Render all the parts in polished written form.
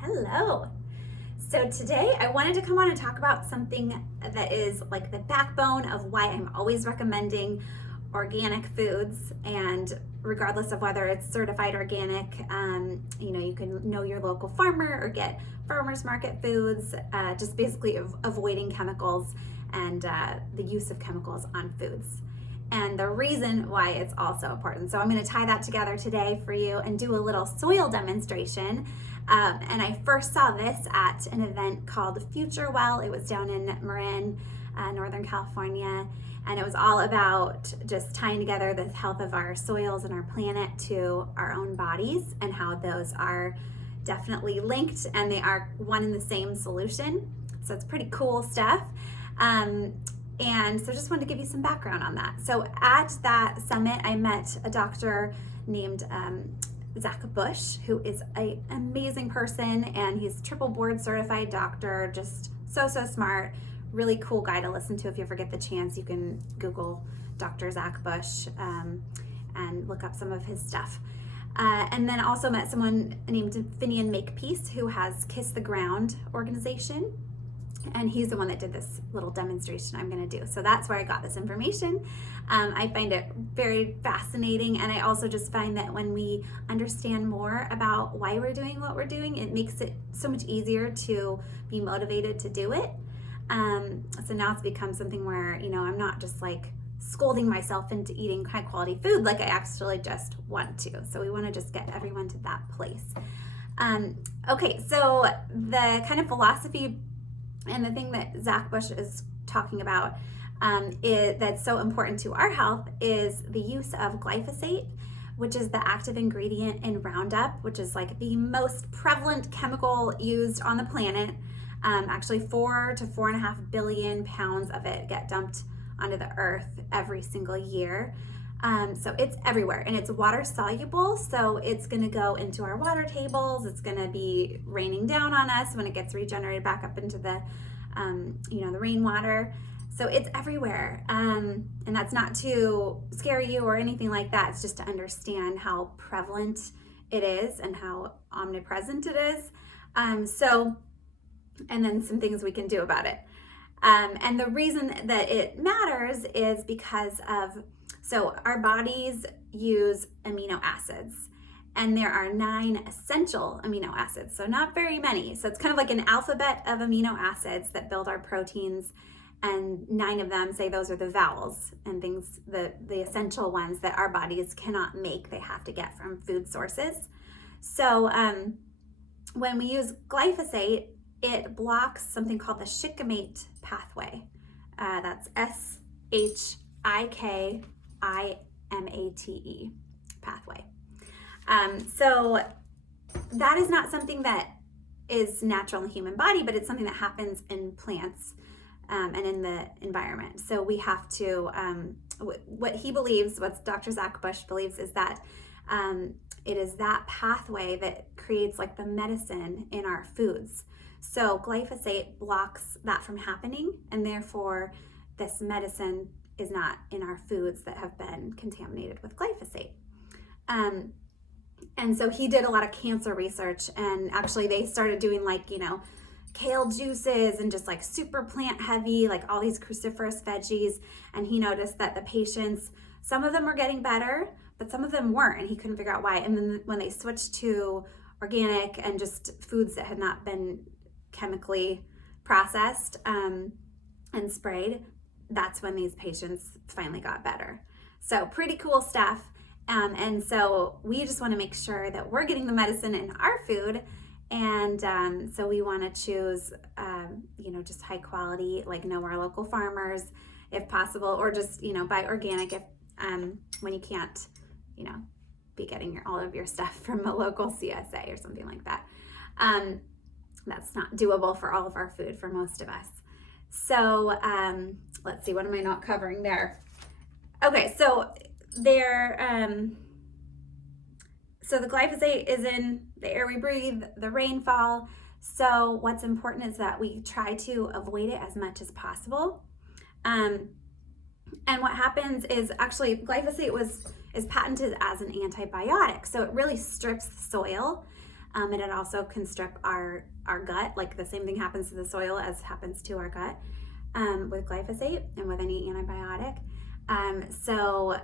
Hello. So today I wanted to come on and talk about something that is like the backbone of why I'm always recommending organic foods, and regardless of whether it's certified organic, you can know your local farmer or get farmers market foods, just basically avoiding chemicals and the use of chemicals on foods. And the reason why it's also important. So I'm going to tie that together today for you and do a little soil demonstration. And I first saw this at an event called Future Well. It was down in Marin, Northern California. And it was all about just tying together the health of our soils and our planet to our own bodies, and how those are definitely linked and they are one and the same solution. So it's pretty cool stuff. And so just wanted to give you some background on that. So at that summit, I met a doctor named Zach Bush, who is an amazing person, and he's triple board certified doctor, just so smart, really cool guy to listen to. If you ever get the chance, you can Google Dr. Zach Bush and look up some of his stuff. And then also met someone named Finian Makepeace, who has Kiss the Ground organization. And he's the one that did this little demonstration I'm going to do. So that's where I got this information. I find it very fascinating. And I also just find that when we understand more about why we're doing what we're doing, it makes it so much easier to be motivated to do it. So now it's become something where, I'm not just like scolding myself into eating high quality food. Like I actually just want to. So we want to just get everyone to that place. Okay, so the kind of philosophy and the thing that Zach Bush is talking about that's so important to our health is the use of glyphosate, which is the active ingredient in Roundup, which is like the most prevalent chemical used on the planet. Actually, 4 to 4.5 billion pounds of it get dumped onto the earth every single year. So it's everywhere, and it's water soluble, so it's going to go into our water tables. It's going to be raining down on us when it gets regenerated back up into the the rainwater. So it's everywhere, and that's not to scare you or anything like that. It's just to understand how prevalent it is and how omnipresent it is. And then some things we can do about it. And the reason that it matters is because of our bodies use amino acids, and there are 9 essential amino acids, so not very many. So it's kind of like an alphabet of amino acids that build our proteins, and 9 of them, say those are the vowels and things, the essential ones that our bodies cannot make, they have to get from food sources. So when we use glyphosate, it blocks something called the shikimate pathway. That's SHIKIMATE pathway. So that is not something that is natural in the human body, but it's something that happens in plants and in the environment. So we have to, what he believes, what Dr. Zach Bush believes, is that it is that pathway that creates like the medicine in our foods. So glyphosate blocks that from happening, and therefore this medicine is not in our foods that have been contaminated with glyphosate. And so he did a lot of cancer research, and actually they started doing kale juices and just like super plant heavy, like all these cruciferous veggies. And he noticed that the patients, some of them were getting better, but some of them weren't, and he couldn't figure out why. And then when they switched to organic and just foods that had not been chemically processed and sprayed, that's when these patients finally got better. So pretty cool stuff. And so we just want to make sure that we're getting the medicine in our food. And so we want to choose, just high quality, like know our local farmers if possible, or just, buy organic if when you can't, be getting all of your stuff from a local CSA or something like that. That's not doable for all of our food for most of us. So let's see, what am I not covering there? Okay, so so the glyphosate is in the air we breathe, the rainfall. So what's important is that we try to avoid it as much as possible. And what happens is, actually glyphosate is patented as an antibiotic. So it really strips the soil And it also can strip our gut. Like the same thing happens to the soil as happens to our gut with glyphosate and with any antibiotic. So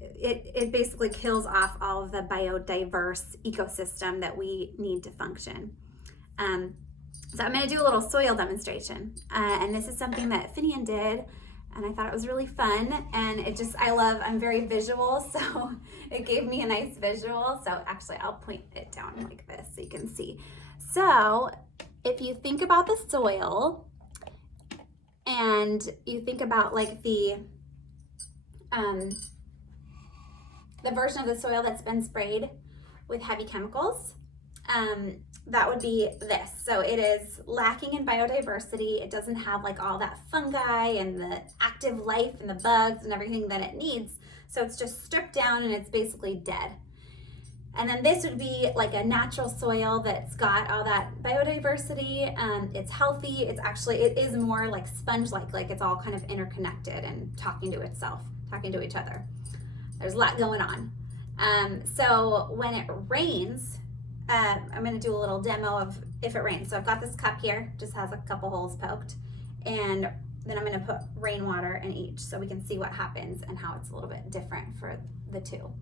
it basically kills off all of the biodiverse ecosystem that we need to function. So I'm going to do a little soil demonstration. And this is something that Finian did. And I thought it was really fun. And I'm very visual. So it gave me a nice visual. So actually I'll point it down like this so you can see. So if you think about the soil and you think about like the version of the soil that's been sprayed with heavy chemicals, that would be this. So it is lacking in biodiversity. It doesn't have like all that fungi and the active life and the bugs and everything that it needs. So it's just stripped down and it's basically dead. And then this would be like a natural soil that's got all that biodiversity. It's healthy. It is more like sponge-like it's all kind of interconnected and talking to itself, talking to each other. There's a lot going on. So when it rains, I'm going to do a little demo of if it rains. So I've got this cup here, just has a couple holes poked, and then I'm going to put rainwater in each so we can see what happens and how it's a little bit different for the two.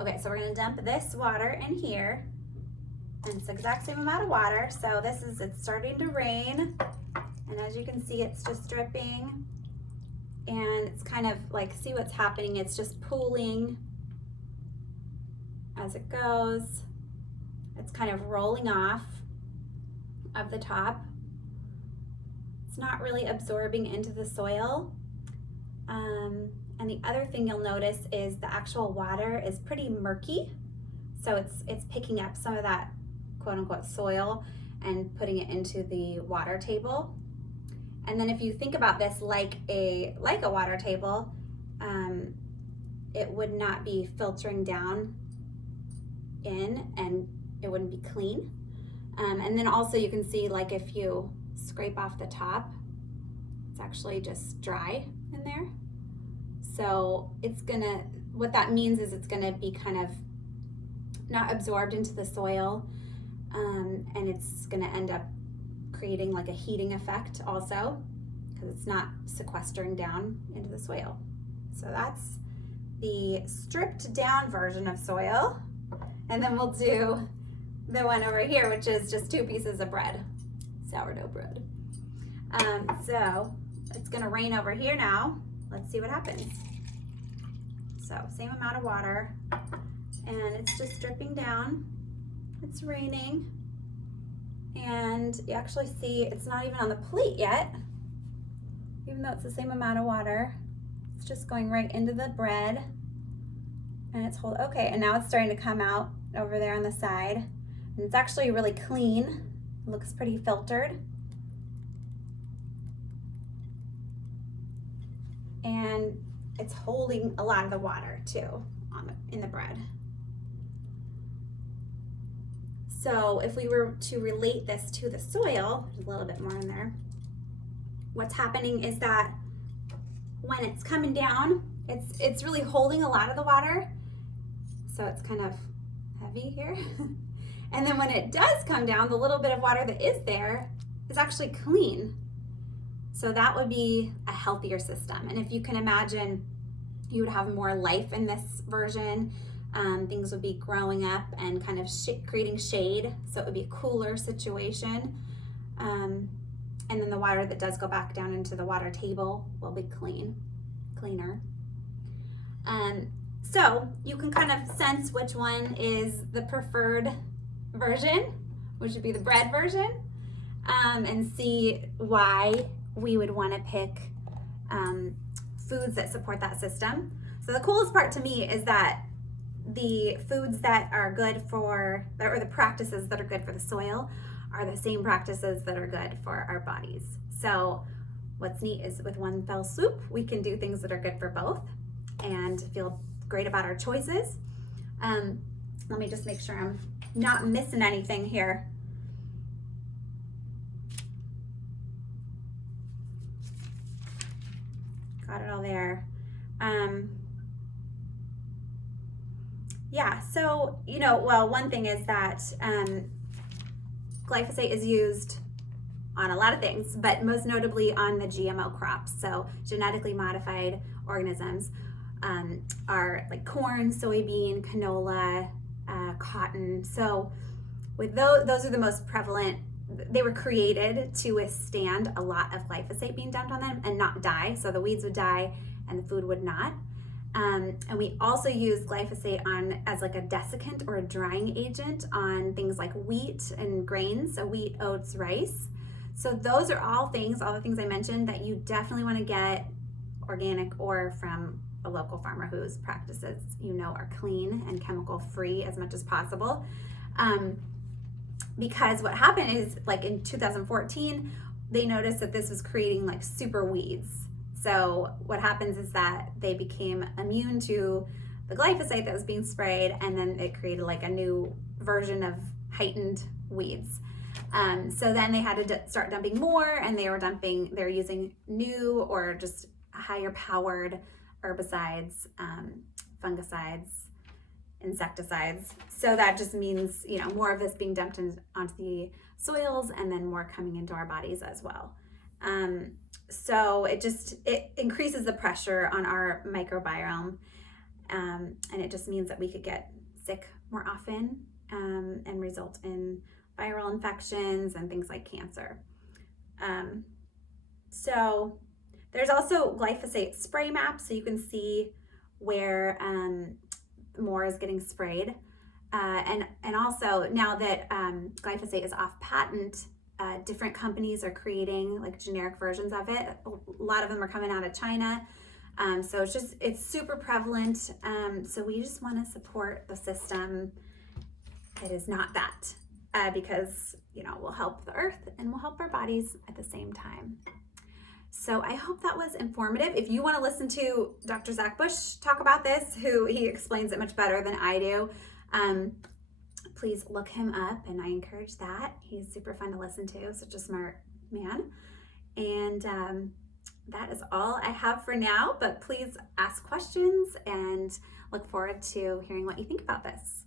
Okay, so we're going to dump this water in here, and it's the exact same amount of water. So it's starting to rain, and as you can see, it's just dripping, and it's kind of like, see what's happening, it's just pooling as it goes. It's kind of rolling off of the top. It's not really absorbing into the soil. And the other thing you'll notice is the actual water is pretty murky. So it's picking up some of that quote unquote soil and putting it into the water table. And then if you think about this like a water table, it would not be filtering down in, and it wouldn't be clean. And then also you can see, like, if you scrape off the top, it's actually just dry in there. So what that means is it's gonna be kind of not absorbed into the soil, and it's gonna end up creating like a heating effect also, because it's not sequestering down into the soil. So that's the stripped down version of soil. And then we'll do the one over here, which is just 2 pieces of bread, sourdough bread. So it's gonna rain over here now. Let's see what happens. So same amount of water, and it's just dripping down. It's raining, and you actually see it's not even on the plate yet, even though it's the same amount of water. It's just going right into the bread, and it's okay, and now it's starting to come out over there on the side, and it's actually really clean. It looks pretty filtered. And it's holding a lot of the water too in the bread. So if we were to relate this to the soil, there's a little bit more in there. What's happening is that when it's coming down, it's really holding a lot of the water. So it's kind of heavy here. And then when it does come down, the little bit of water that is there is actually clean. So that would be a healthier system. And if you can imagine, you would have more life in this version. Things would be growing up and kind of creating shade. So it would be a cooler situation. And then the water that does go back down into the water table will be cleaner. So you can kind of sense which one is the preferred version, which would be the bread version, and see why we would want to pick foods that support that system. So the coolest part to me is that the foods that are good or the practices that are good for the soil are the same practices that are good for our bodies. So what's neat is with one fell swoop, we can do things that are good for both and feel great about our choices. Let me just make sure I'm not missing anything here. Got it all there. Yeah, so, well, one thing is that glyphosate is used on a lot of things, but most notably on the GMO crops. So genetically modified organisms are like corn, soybean, canola, cotton. So with those are the most prevalent. They were created to withstand a lot of glyphosate being dumped on them and not die. So the weeds would die and the food would not. And we also use glyphosate as like a desiccant or a drying agent on things like wheat and grains, so wheat, oats, rice. So those are all the things I mentioned, that you definitely want to get organic or from a local farmer whose practices are clean and chemical free as much as possible. Because what happened is, like in 2014, they noticed that this was creating like super weeds. So what happens is that they became immune to the glyphosate that was being sprayed, and then it created like a new version of heightened weeds. So then they had to start dumping more, and they're using new or just higher powered herbicides, fungicides, insecticides. So that just means, more of this being dumped onto the soils, and then more coming into our bodies as well. So it increases the pressure on our microbiome, and it just means that we could get sick more often, and result in viral infections and things like cancer. So there's also glyphosate spray maps, so you can see where more is getting sprayed. And also, now that glyphosate is off patent, different companies are creating like generic versions of it. A lot of them are coming out of China. So it's super prevalent. So we just want to support the system that is not that, because, we'll help the earth and we'll help our bodies at the same time. So I hope that was informative. If you want to listen to Dr. Zach Bush talk about this, he explains it much better than I do, please look him up, and I encourage that. He's super fun to listen to, such a smart man. And that is all I have for now, but please ask questions, and look forward to hearing what you think about this.